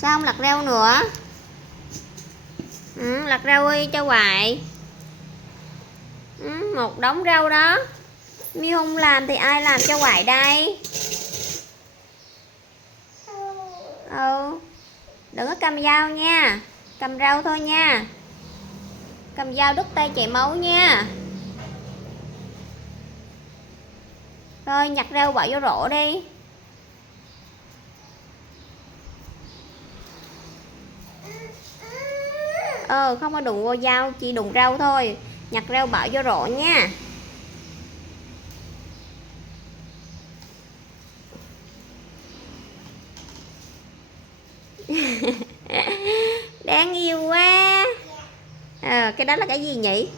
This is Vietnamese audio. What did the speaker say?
Sao không lặt rau nữa? Lặt rau đi cho hoài. Một đống rau đó. Miu không làm thì ai làm cho hoài đây? Đừng có cầm dao nha. Cầm rau thôi nha. Cầm dao đứt tay chảy máu nha. Rồi nhặt rau bỏ vô rổ đi. Không có đụng vô dao, chỉ đụng rau thôi. Nhặt rau bỏ vô rổ nha. Đáng yêu quá. Cái đó là cái gì nhỉ?